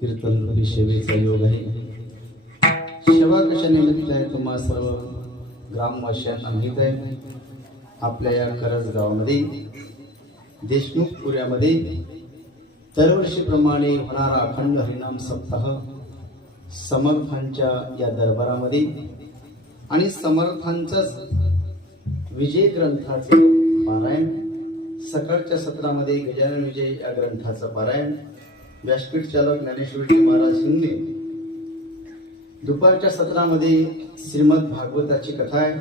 कीर्तन कीर्तन सेवेचा योग आहे. सेवा कशा निमित्त आहे तुम्हा सर्व ग्रामवासियांना माहीत आहे. आपल्या या करज गावामध्ये देशमुख पुऱ्यामध्ये दरवर्षीप्रमाणे होणारा अखंड हरिनाम सप्ताह समर्थांच्या या दरबारामध्ये आणि समर्थांचाच विजय ग्रंथाचे पारायण सकाळच्या सत्रामध्ये गजानन विजय या ग्रंथाचं पारायण व्यासपीठ चालक ज्ञानेश्वरजी महाराज हिंगणे दुपारच्या सत्रामध्ये श्रीमद भागवताची कथा आहे.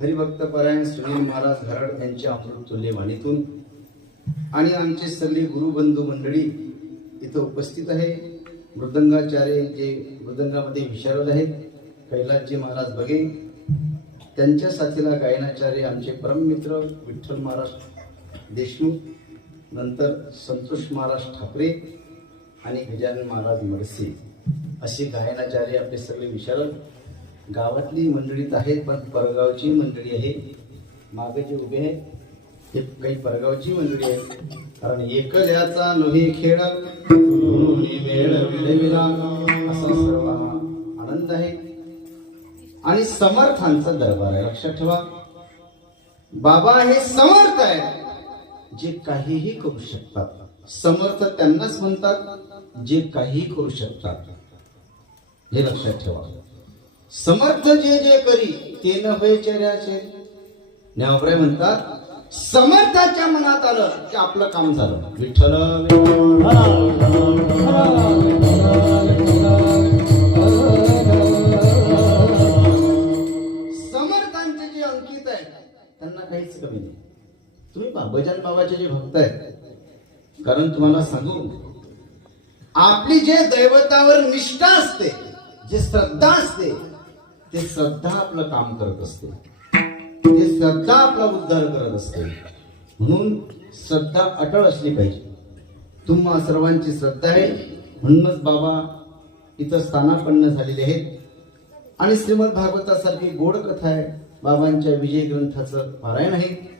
हरिभक्त परायण सुनील महाराज घराड यांच्या अमृततुल्य वाणीतून आणि आमचे सल्ले गुरुबंधू मंडळी इथं उपस्थित आहे. मृदंगाचार्य जे मृदंगामध्ये विशारद आहेत कैलासजी महाराज बघे त्यांच्या साथीला गायनाचार्य आमचे परममित्र विठ्ठल महाराज देशमुख नंतर संतोष महाराज ठाकरे आणि गजानन महाराज मरसी. अशी गायनाचार्य आपले सगळे विशाल गावातली मंडळीत आहेत पण परगावची मंडळी आहे. मागे जे उभे आहे ते काही परगावची मंडळी आहे कारण एकल्याचा नव्हे खेळ असा सर्व आनंद आहे. आणि समर्थांचा दरबार आहे. लक्षात ठेवा. बाबा हे समर्थ आहे जे काहीही करू शकतात. समर्थ त्यांनाच म्हणतात जे काहीही करू शकतात. हे लक्षात ठेवा. समर्थ जे जे करी ते न होय चर्याचे म्हणतात समर्थाच्या मनात आलं की आपलं काम झालं. विठ्ठल समर्थांचे जे अंकित आहेत त्यांना काहीच कमी नाही. तुम्ही बाबाजान बाबाचे जे भक्त आहेत कारण तुम्हाला सांगू आपली जे दैवतावर निष्ठा असते जे श्रद्धा असते ते श्रद्धा आपलं काम करत असते. ते श्रद्धा आपला उद्धार करत असते. म्हणून श्रद्धा अटळ असली पाहिजे. तुम्हा सर्वांची श्रद्धा आहे. म्हणूनच बाबा इथं स्थानापन्न झालेले आहेत. आणि श्रीमद भागवतासारखी गोड कथा आहे. बाबांच्या विजय ग्रंथाचं पारायण आहे.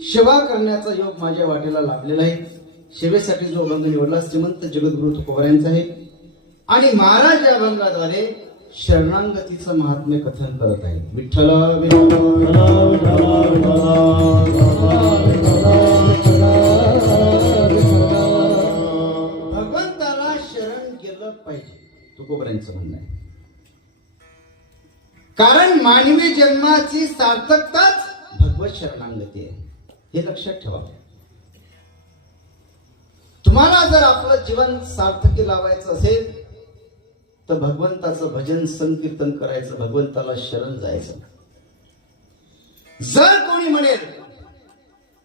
सेवा करण्याचा योग माझ्या वाटेला लाभलेला आहे. सेवेसाठी जो अभंग निवडला श्रीमंत जगद्गुरु तुकोबऱ्यांचा आहे. आणि महाराज या अभंगाद्वारे शरणांगतीचं महात्म्य कथन करत आहे. विठ्ठल भगवंताला शरण गेलं पाहिजे. तुकोबऱ्यांचं म्हणणं आहे. कारण मानवी जन्माची सार्थकताच भगवत शरणांगती आहे. हे लक्षात ठेवा. तुम्हाला जर आपलं जीवन सार्थकी लावायचं असेल तर भगवंताचं भजन संकीर्तन करायचं भगवंताला शरण जायचं जर कोणी म्हणेल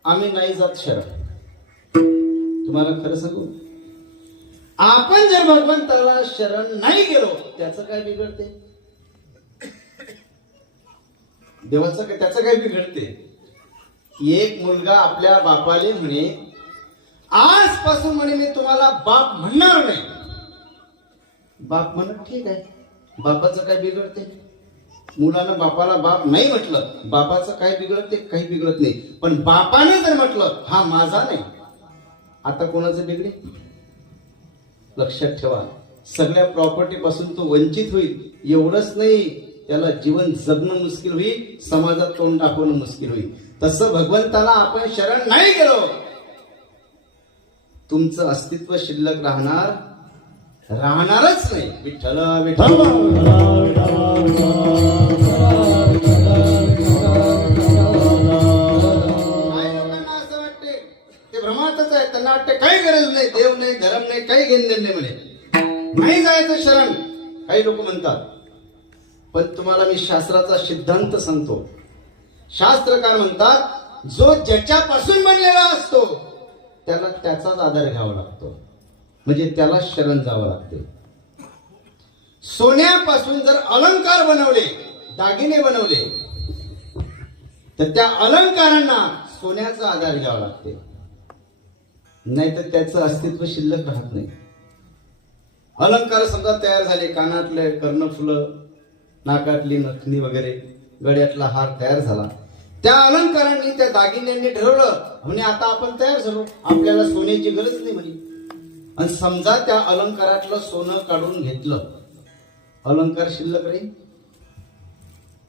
आम्ही नाही जात शरण. तुम्हाला खरं सांगू? आपण जर भगवंताला शरण नाही गेलो त्याचं काय बिघडते? देवाचं काय त्याचं काय बिघडते? एक मुलगा आपल्या बापाले म्हणे आजपासून म्हणे मी तुम्हाला बाप म्हणणार नाही. बाप म्हणत ठीक आहे. बापाचं काय बिघडते? मुलानं बापाला बाप नाही म्हटलं. बापाचं काय बिघडते काही बिघडत नाही. पण बापाने जर म्हटलं हा माझा नाही. आता कोणाचं बिघडे? लक्षात ठेवा. सगळ्या प्रॉपर्टी पासून तो वंचित होईल. एवढंच नाही त्याला जीवन जगणं मुश्किल होईल समाजात तोंड दाखवणं मुश्किल होईल. तसं भगवंताला आपण शरण नाही गेलो तुमचं अस्तित्व शिल्लक राहणार राहणारच नाही. विठ्ठल विठ्ठल. काही असं वाटते ते भ्रमातच आहे त्यांना वाटते काही गरज नाही देव नाही धर्म नाही काही घेणं नाही म्हणे. नाही जायचं शरण काही लोक म्हणतात. पण तुम्हाला मी शास्त्राचा सिद्धांत सांगतो. शास्त्रकार म्हणतात जो ज्याच्यापासून बनलेला असतो त्याला त्याचाच आधार घ्यावा लागतो. म्हणजे त्याला शरण जावं लागते. सोन्यापासून जर अलंकार बनवले दागिने बनवले तर त्या अलंकारांना सोन्याचा आधार घ्यावा लागते. नाही तर त्याचं अस्तित्व शिल्लक राहत नाही. अलंकार समजा तयार झाले कानातले कर्णफुलं नाकातली नथनी वगैरे गळ्यातला हार तयार झाला. त्या अलंकारांनी त्या दागिन्यांनी ठरवलं म्हणे आता आपण तयार झालो. आपल्याला सोन्याची गरज नाही म्हणे. आणि समजा त्या अलंकारातलं सोनं काढून घेतलं. अलंकार शिल्लक रे.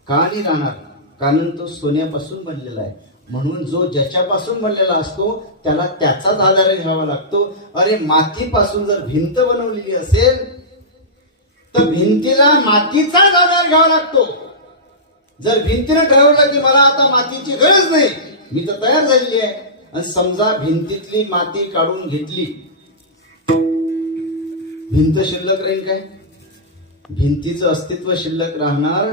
का नाही राहणार? कारण तो सोन्यापासून बनलेला आहे. म्हणून जो ज्याच्यापासून बनलेला असतो त्याला त्याचाच आधार घ्यावा लागतो. अरे मातीपासून जर भिंत बनवलेली असेल तर भिंतीला मातीचाच आधार घ्यावा लागतो. जर भिंतीनं ठरवलं की मला आता मातीची गरज नाही मी तर तयार झालेली आहे. आणि समजा भिंतीतली माती काढून घेतली. भिंत शिल्लक राहील काय? भिंतीचं अस्तित्व शिल्लक राहणार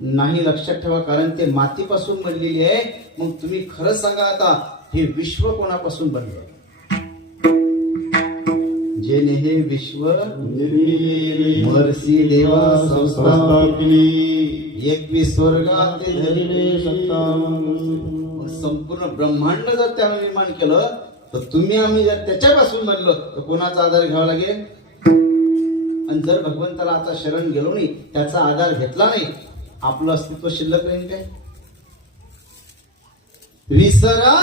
नाही लक्षात ठेवा कारण ते मातीपासून बनलेली आहे. मग तुम्ही खरं सांगा आता हे विश्व कोणापासून बनलं? जेने हे विश्व महर्षी देवा संस्था एकवीस स्वर्गात ते धरिले संपूर्ण ब्रह्मांड जर त्यानं निर्माण केलं तर तुम्ही आम्ही जर त्याच्यापासून बनलो तर कोणाचा आधार घ्यावा लागेल? आणि जर भगवंताला आता शरण गेलो नाही त्याचा आधार घेतला नाही आपलं अस्तित्व शिल्लक राहील काय? विसरा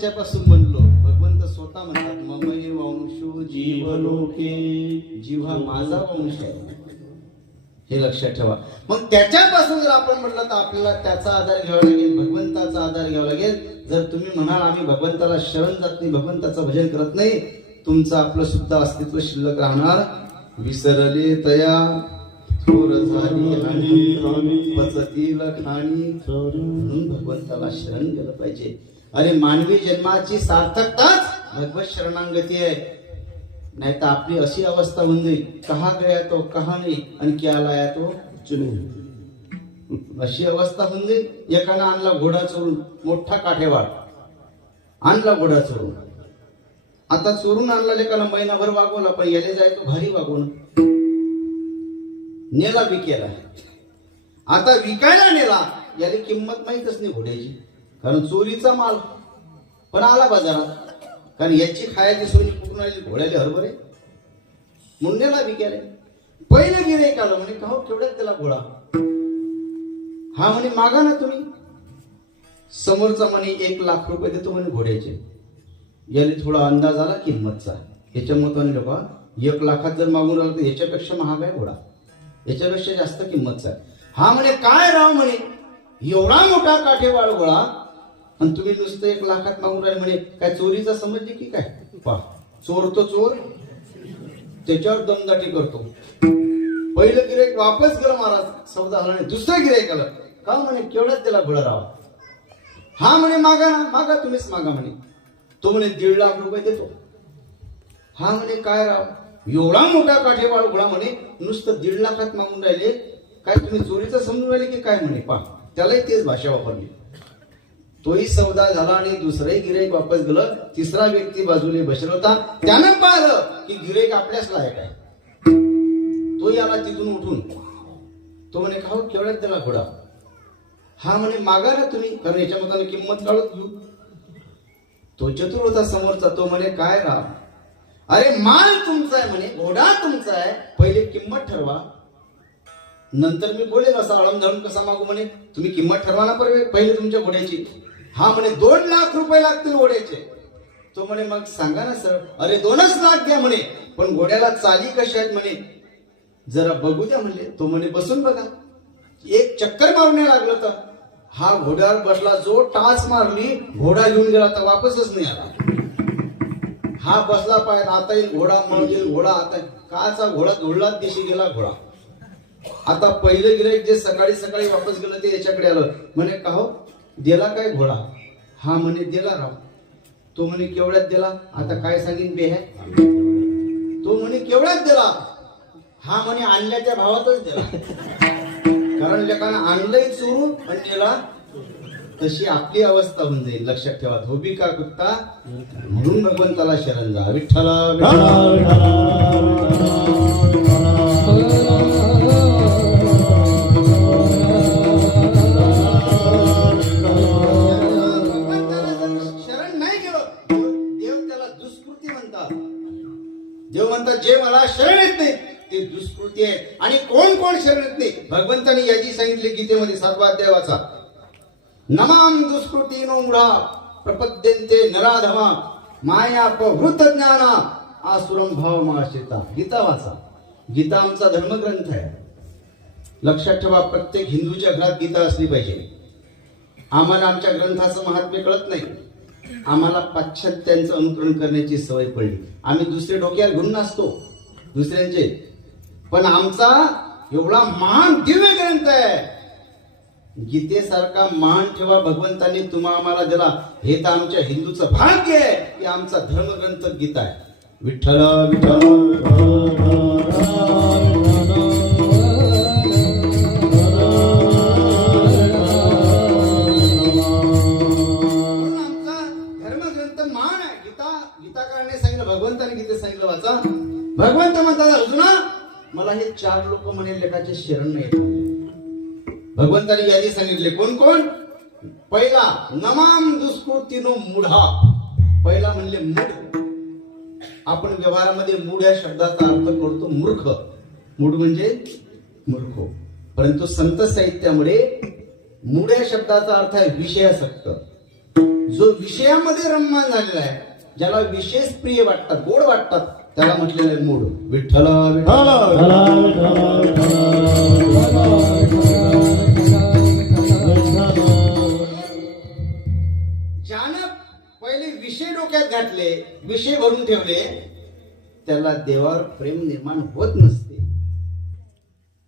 त्याच्यापासून बनलो. भगवंत स्वतः म्हणतात ममय वंशो जीवलोके जीव हा माझा वंश आहे. हे लक्षात ठेवा. मग त्याच्यापासून जर आपण म्हटलं तर आपल्याला त्याचा आधार घ्यावा लागेल भगवंताचा आधार घ्यावा लागेल. जर तुम्ही म्हणाल आम्ही भगवंताला शरण जात नाही भगवंताचं भजन करत नाही तुमचं आपलं सुद्धा अस्तित्व शिल्लक राहणार. विसरले तया थोर झाली पचतील खाणी. भगवंताला शरण गेलं पाहिजे. अरे मानवी जन्माची सार्थकताच भगवत शरणांगती आहे. नाही तर आपली अशी अवस्था होऊन जाईल. कहा गया तो कहा नाही? आणि क्या लाया तो? अशी अवस्था होऊन जाईल. एकानं आणला घोडा चोरून मोठा काठेवाड. आणला घोडा चोरून. आता चोरून आणला लेकाला महिनाभर वागवला पण याले जायचं भारी वागवणं नेला विकेला आता विकायला नेला. याला किंमत माहीतच नाही घोड्याची. कारण चोरीचा माल पण आला बाजारात. कारण याची खायची सोयी कुठून आली? घोड्याला हरभरे. म्हणून नेला विकायला पहिलं गिराईक आलं म्हणे का हो केवढ्यात त्याला घोडा? हा म्हणे मागा ना तुम्ही. समोरचा म्हणे एक लाख रुपये देतो म्हणे घोड्याचे. याला थोडा अंदाज आला किंमतचा याच्या मताने लोक एक लाखात जर मागून राहिला तर याच्यापेक्षा महाग आहे घोडा. याच्यापेक्षा जास्त किंमतचा आहे. हा म्हणे काय राव म्हणे? एवढा मोठा काठेवाळ गोळा आणि तुम्ही नुसतं एक लाखात मागून राहिले म्हणे काय चोरीचा समजली की काय? पा चोर तो चोर. त्याच्यावर दमदाटी करतो. पहिलं गिराईक वापस गेलं महाराज समजा झाला नाही दुसरं गिराईक आलं. का म्हणे केवढ्यात त्याला बळ राहा हा म्हणे मागा ना मागा तुम्हीच मागा म्हणे. तो म्हणे दीड लाख रुपये देतो. हा म्हणे काय राव? एवढा मोठा काठेवाळ घोडा म्हणे नुसतं दीड लाखात मागून राहिले. काय तुम्ही चोरीचं समजून राहिले की काय म्हणे? पा त्यालाही तेच भाषा वापरली. तोही सौदा झाला आणि दुसरंही गिरेक वापस गेलं. तिसरा व्यक्ती बाजूने बसला होता. त्यानं पाहिलं की गिरेक आपल्याच लायक आहे. तो आला तिथून उठून. तो म्हणे खाऊ हो, केवढ्यात त्याला घोडा? हा म्हणे मागा ना तुम्ही. कारण याच्या मताने किंमत काढत घेऊ. तो चतुर होता समोरचा. तो म्हणे काय राव? अरे माल तुमचा आहे म्हणे घोडा तुमचा आहे. पहिले किंमत ठरवा. नंतर मी बोलेल असा अळम कसा मागू म्हणे. तुम्ही किंमत ठरवा ना पहिले तुमच्या घोड्याची. हा म्हणे दोन लाख रुपये लागतील घोड्याचे. तो म्हणे मग सांगा ना सर. अरे दोनच लाख द्या म्हणे. पण घोड्याला चाली कशा आहेत म्हणे? जरा बघू द्या म्हणले. तो म्हणे बसून बघा. एक चक्कर मारणे लागलं तर. हा घोड्यावर बसला जो टाच मारली घोडा घेऊन गेला तर वापसच नाही आला. हा बसला पाय आता येईल घोडा मग येईल घोडा. आता काचा घोडा धुळलाच दिशी गेला घोडा. आता पहिले गिराईक जे सकाळी सकाळी वापस गेलं ते याच्याकडे आलं. म्हणे का हो? दिला काय घोडा? हा म्हणे दिला राव. तो म्हणे केवढ्यात दिला? आता काय सांगेन बे है? तो म्हणे केवढ्यात दिला? हा म्हणे आणल्याच्या भावातच दिला. कारण लेखानं आणलंय चोरून पण दिला तशी आपली अवस्था होऊन जाईल. लक्षात ठेवा धोबी का कुत्ता? म्हणून भगवंताला शरण जा. विठ्ठला. भगवंत जे मला शरण येत नाही ते दुष्कृती आहे आणि कोण कोण शरण येत नाही भगवंताने याची सांगितली गीतेमध्ये सातवा नमाम दुष्कृती नो मुढा प्रपद्यंते नराधमा माया प्रवृत्त ज्ञाना आसुरम भाव महाशेता गीता वाचा. गीता आमचा धर्मग्रंथ आहे. लक्षात ठेवा प्रत्येक हिंदूच्या घरात गीता असली पाहिजे. आम्हाला आमच्या ग्रंथाचं महात्म्य कळत नाही. आम्हाला पाश्चात्यांचं अनुकरण करण्याची सवय पडली. आम्ही दुसरे डोक्यावर घेऊन नसतो दुसऱ्यांचे. पण आमचा एवढा महान दिव्य ग्रंथ आहे. गीतेसारखा महान ठेवा भगवंतांनी तुम्हा आम्हाला दिला. हे तर आमच्या हिंदूचं भाग्य आहे की आमचा धर्मग्रंथ गीता आहे. विठ्ठल विठ्ठल लोक म्हणे लेखाचे शरण नाही. भगवंताने यादी सांगितले. कोण कोण? पहिला नमाम दुष्कृतीनो मुढा. पहिला म्हणले मूढ. आपण व्यवहारामध्ये मूढ या शब्दाचा अर्थ करतो मूर्ख. मूढ म्हणजे मूर्ख. परंतु संत साहित्यामुळे मूढ या शब्दाचा अर्थ आहे विषयासक्त. जो विषयामध्ये रममान झालेला आहे ज्याला विशेष प्रिय वाटतात गोड वाटतात त्याला म्हटलेलं आहे मूढ. विठ्ठल. ठेवले त्याला देवावर प्रेम निर्माण होत नसते.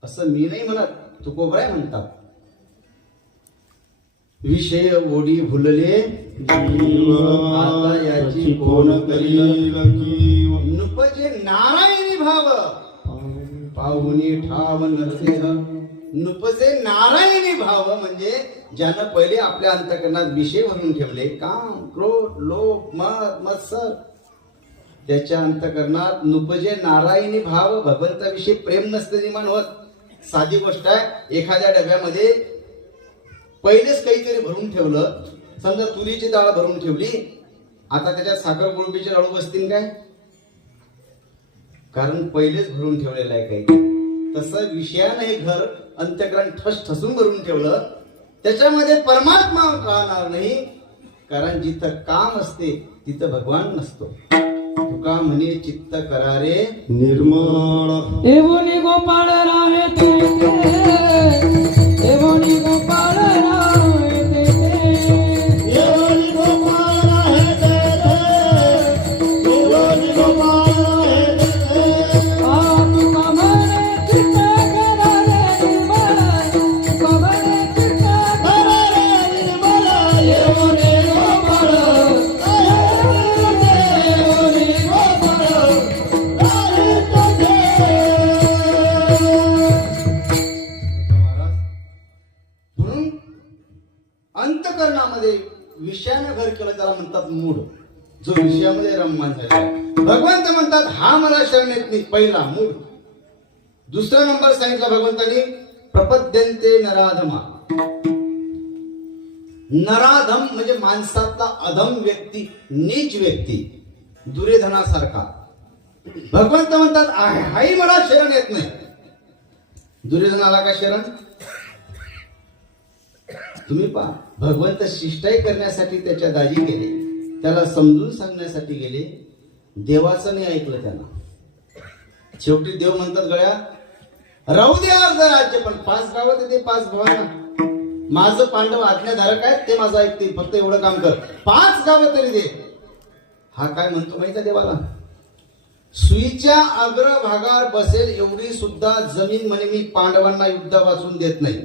असं मी नाही म्हणत तुकोबराय म्हणतात. विषय ओढी भुलले आता याची कोण करी नुपजे नारायणी भाव. पाहुणी ठाव नरदेह नुपजे नारायणी भाव म्हणजे ज्यानं पहिले आपल्या अंतकरणात विषय भरून ठेवले. काम क्रोध लोभ मत मत्सर. त्याच्या अंतकरणात नुपजे नारायणी भाव भगवंताविषयी प्रेम नसते निर्माण होत. साधी गोष्ट आहे एखाद्या डब्यामध्ये पहिलेच काहीतरी भरून ठेवलं. समजा तुरीची डाळ भरून ठेवली आता त्याच्यात साखर गुळबीचे लाडू बसतील काय? कारण पहिलेच भरून ठेवलेलं आहे काही. तसं विषयानं हे घर अंत्यकरण ठस ठसून भरून ठेवलं त्याच्यामध्ये परमात्मा राहणार नाही. कारण जिथं काम असते तिथं भगवान नसतो. तुका म्हणे चित्त करारे निर्मळ? एवोनी गोपाळ राहे ते. एवोनी नाही पहिला मूळ. दुसरा नंबर सांगितला भगवंतानी प्रपद्यंते नराधमा. नराधम म्हणजे माणसातला अधम व्यक्ती नीच व्यक्ती दुर्योधनासारखा. भगवंत म्हणतात हाही मला शरण येत नाही. दुर्योधनाला का शरण? तुम्ही पहा भगवंत शिष्टाई करण्यासाठी त्याच्या दाजी गेले त्याला समजून सांगण्यासाठी गेले देवाचं नाही ऐकलं त्यांना शेवटी देव म्हणतात गळ्या राहू दे अर्ध राज्य पण पाच गावात ते पाच भावांना. माझं पांडव आज्ञाधारक आहेत ते माझं ऐकतील. फक्त एवढं काम कर. पाच गावं तरी दे. हा काय म्हणतो माहिती आहे देवाला? सुईच्या अग्रभागावर बसेल एवढी सुद्धा जमीन म्हणे मी पांडवांना युद्ध वाचून देत नाही.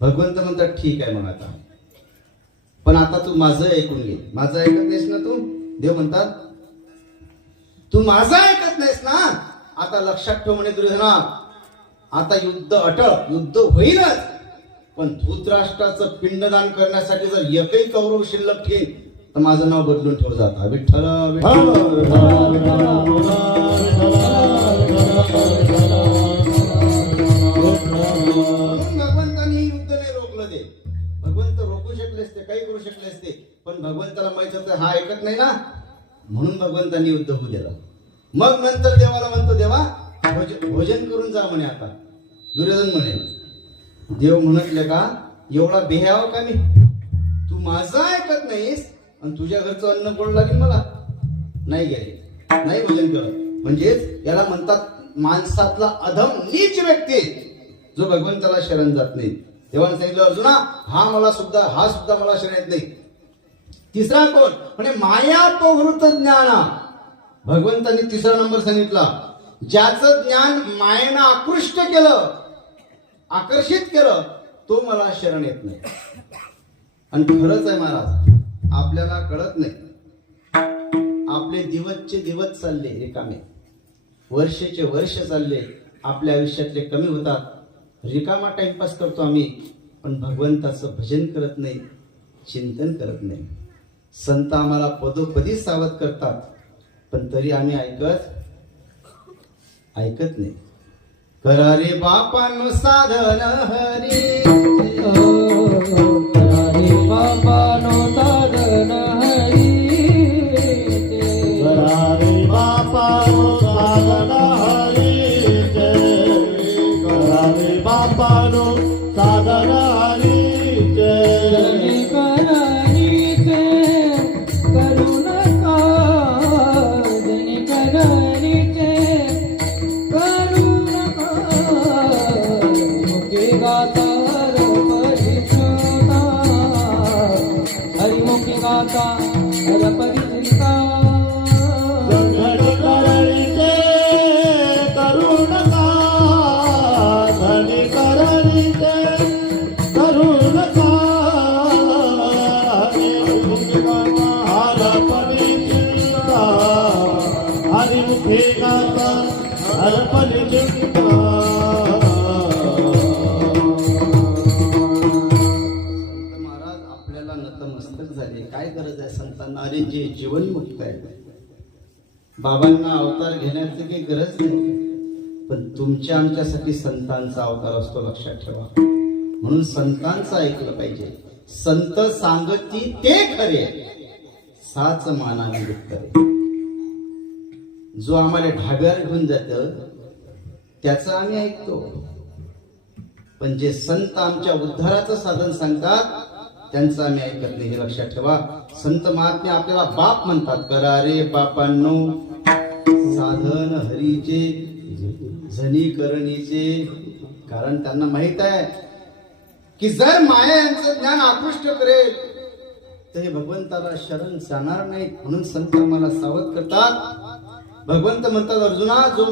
भगवंत म्हणतात ठीक आहे मग आता. पण आता तू माझं ऐकून घे. माझं ऐकत नाहीस ना तू? देव म्हणतात तू माझा ऐकत नाहीस ना? आता लक्षात ठेव म्हणे दुर्योधना आता युद्ध अटळ युद्ध होईलच. पण धूतराष्ट्राचं पिंडदान करण्यासाठी जर एकही कौरव शिल्लक ठेवीन तर माझं नाव बदलून ठेव जाता. विठ्ठल विठ्ठल. युद्ध नाही रोखलं ते. भगवंत रोखू शकले असते काही करू शकले असते पण भगवंताला माहीत होतं हा ऐकत नाही ना? म्हणून भगवंतांनी युद्ध होऊ दिला. मग नंतर देवाला म्हणतो देवा भोज- भोजन करून जा म्हणे आता. दुर्योधन म्हणे देव म्हणतले का एवढा बेहाव का मी? तू माझं ऐकत नाहीस आणि तुझ्या घरचं अन्न कोण लागेल मला? नाही गेले. नाही भोजन करत. म्हणजेच याला म्हणतात माणसातला अधम नीच व्यक्ती. जो भगवंताला शरण जात नाही. देवाने सांगितलं अर्जुना हा मला सुद्धा हा सुद्धा मला शरण येत नाही. तिसरा कोण? म्हणजे माया प्रवृत्त ज्ञाना. भगवंतांनी तिसरा नंबर सांगितला. ज्याचं ज्ञान मायेनं आकृष्ट केलं आकर्षित केलं तो मला शरण येत नाही. आणि खरंच आहे महाराज आपल्याला कळत नाही. आपले दिवसचे दिवस चालले रिकामे. वर्षेचे वर्ष चालले आपल्या आयुष्यातले कमी होतात. रिकामा टाइमपास करतो आम्ही पण भगवंताचं भजन करत नाही चिंतन करत नाही. संत आम्हाला पदोपदी सावध करतात. पण तरी आम्ही ऐकत ऐकत नाही. करा रे बापांनो साधन हरी. बाबांना अवतार घेण्याची काही गरज नाही. पण तुमच्या आमच्यासाठी संतांचा अवतार असतो लक्षात ठेवा. म्हणून संतांचं ऐकलं पाहिजे. संत सांगती ते खरे साच मानाने करे जो आम्हाला ढाब्यावर घेऊन जात त्याचं आम्ही ऐकतो. पण जे संत आमच्या उद्धाराचं साधन सांगतात त्यांचं आम्ही ऐकत नाही हे लक्षात ठेवा. संत महात्मे आपल्याला बाप म्हणतात करा रे बापांनो साधन हरीचे झनीकरणीचे कारण त्यांना माहीत आहे की जर माया यांचं ज्ञान आकृष्ट करेल तर हे भगवंताला शरण जाणार नाही म्हणून संत मला सावध करतात. भगवंत म्हणतात अर्जुना जो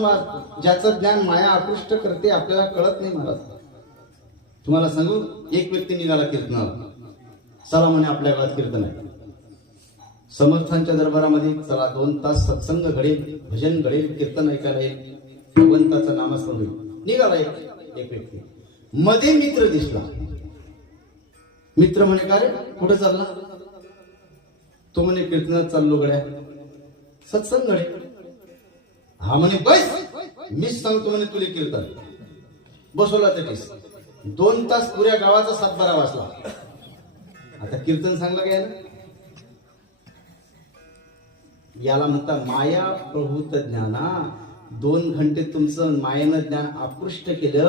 ज्याचं ज्ञान माया आकृष्ट करते आपल्याला कळत नाही महाराज. तुम्हाला सांगू एक व्यक्ती निघाला कीर्तनाला चला म्हणे आपल्या गावात कीर्तन आहे. समर्थांच्या दरबारामध्ये चला दोन तास सत्संग घडेल भजन घडेल कीर्तन ऐकायला येईल. भगवंताचं नामस्मरण होईल. निघाला एक व्यक्ती. मध्ये मित्र दिसला. मित्र म्हणे का रे? कुठे चालला? तो म्हणे कीर्तनात चाललो गड्या. सत्संग घडे. हा म्हणे बस. मीच सांगतो म्हणे तुले कीर्तन. बसवला तरीस दोन तास पुऱ्या गावाचा सातबारा वाचला आता कीर्तन सांगलं काय ना याला म्हणतात माया प्रभूत ज्ञाना. दोन घंटे तुमचं मायेनं ज्ञान आकृष्ट केलं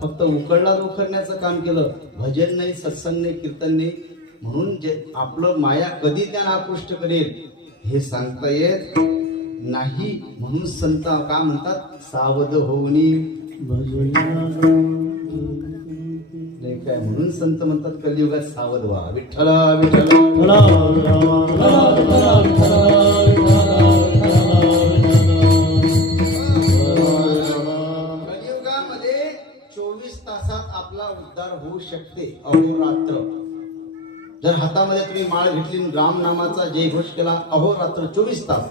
फक्त उकळला उखडण्याचं काम केलं. भजन नाही सत्संग नाही कीर्तन नाही. म्हणून जे आपलं माया कधी ज्ञान आकृष्ट करेल हे सांगता येत नाही. म्हणून संत का म्हणतात सावध होऊनी. नाही काय म्हणून संत म्हणतात कलियुगात सावध व्हा. विठ्ठला विठ्ठला. शकते अहोरात्र. जर हातामध्ये तुम्ही माळ घेतली रामनामाचा राम नामाचा जय घोष केला अहोरात्र चोवीस तास.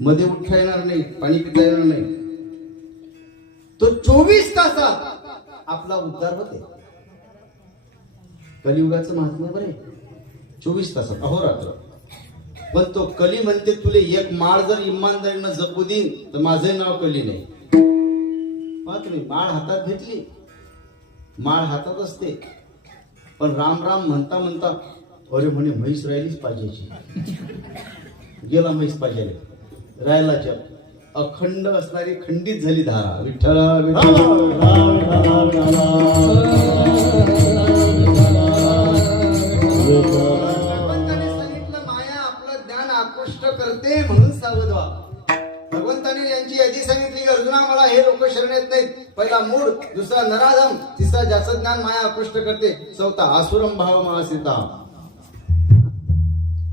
मध्ये उठता येणार नाही पाणी पिता येणार नाही. तो चोवीस तासात आपला उद्धार होते. कलियुगाचं महात्म बरे. चोवीस तासात अहोरात्र. पण तो कली म्हणते तुले एक माळ जर इमानदारीनं जपू देईन तर माझे नाव कली नाही. पण तुम्ही माळ हातात घेतली. माळ हातात असते पण राम राम म्हणता म्हणता अरे म्हणे म्हैस राहिलीच पाहिजेची. गेला म्हैस पाहिजे राहायला जप अखंड असणारी खंडित झाली धारा. विठ्ठला सांगितलं माया आपलं ज्ञान आकृष्ट करते म्हणून सावध व्हा भगवंताने यांची यादी सांगितली की अर्जुना मला हे लोक शरण येत नाहीत. पहिला मूळ दुसरा नराधम तिसरा ज्याचं ज्ञान माया आकृष्ट करते चौथा आसुरम भाव महासिता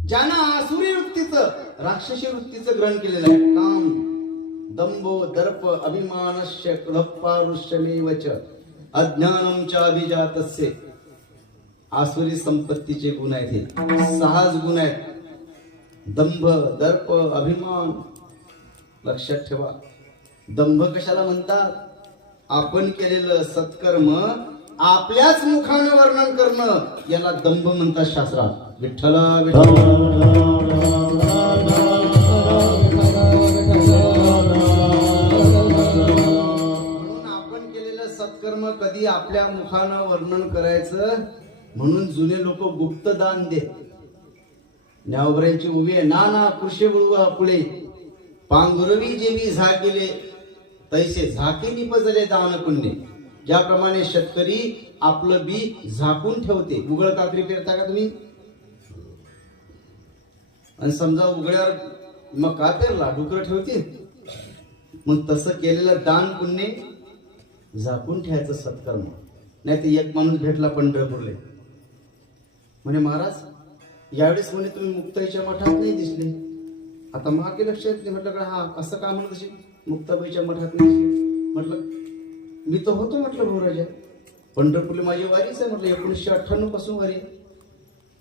ज्यानं आसुरी वृत्तीचं राक्षसी वृत्तीचं ग्रहण केलेलं आहे. काम दंभो दर्प अभिमानस्य क्लप्पारुष्यमेवच अज्ञानम च अभिजातस्य. आसुरी संपत्तीचे गुण आहेत हे. सहाच गुण आहेत. दंभ दर्प अभिमान लक्षात ठेवा. दंभ कशाला म्हणतात? आपण केलेलं सत्कर्म आपल्याच मुखाने वर्णन करणं याला दंभ म्हणतात शास्त्रात. विठ्ठल म्हणून आपण केलेलं सत्कर्म कधी आपल्या मुखानं वर्णन करायचं? म्हणून जुने लोक गुप्त दान देत. न्यावऱ्यांची उभी आहे ना ना कृषी बुळवा पुढे. पांघुरवी जेवी झाकेले तैसे झाके निपजले दान पुण्य ज्याप्रमाणे शेतकरी आपलं बी झाकून ठेवते. उघड कात्री पेरता का तुम्ही? आणि समजा उघड्यावर मग का पेरला डुकर ठेवते मग तसं केलेलं दान पुण्य झाकून ठेवायचं सत्कर्म. नाही तर एक माणूस भेटला पंढरपूरले. म्हणे महाराज यावेळेस म्हणे तुम्ही मुक्ताईच्या मठात नाही दिसले. आता मागे लक्ष नाही म्हटलं का हा असं का म्हणत अशी मुक्ताबाईच्या मठात नाही म्हटलं मी तर होतो म्हटलं भाऊराजा. पंढरपूरला माझी वारीच आहे म्हटलं एकोणीसशे अठ्ठ्याण्णवपासून वारी आहे.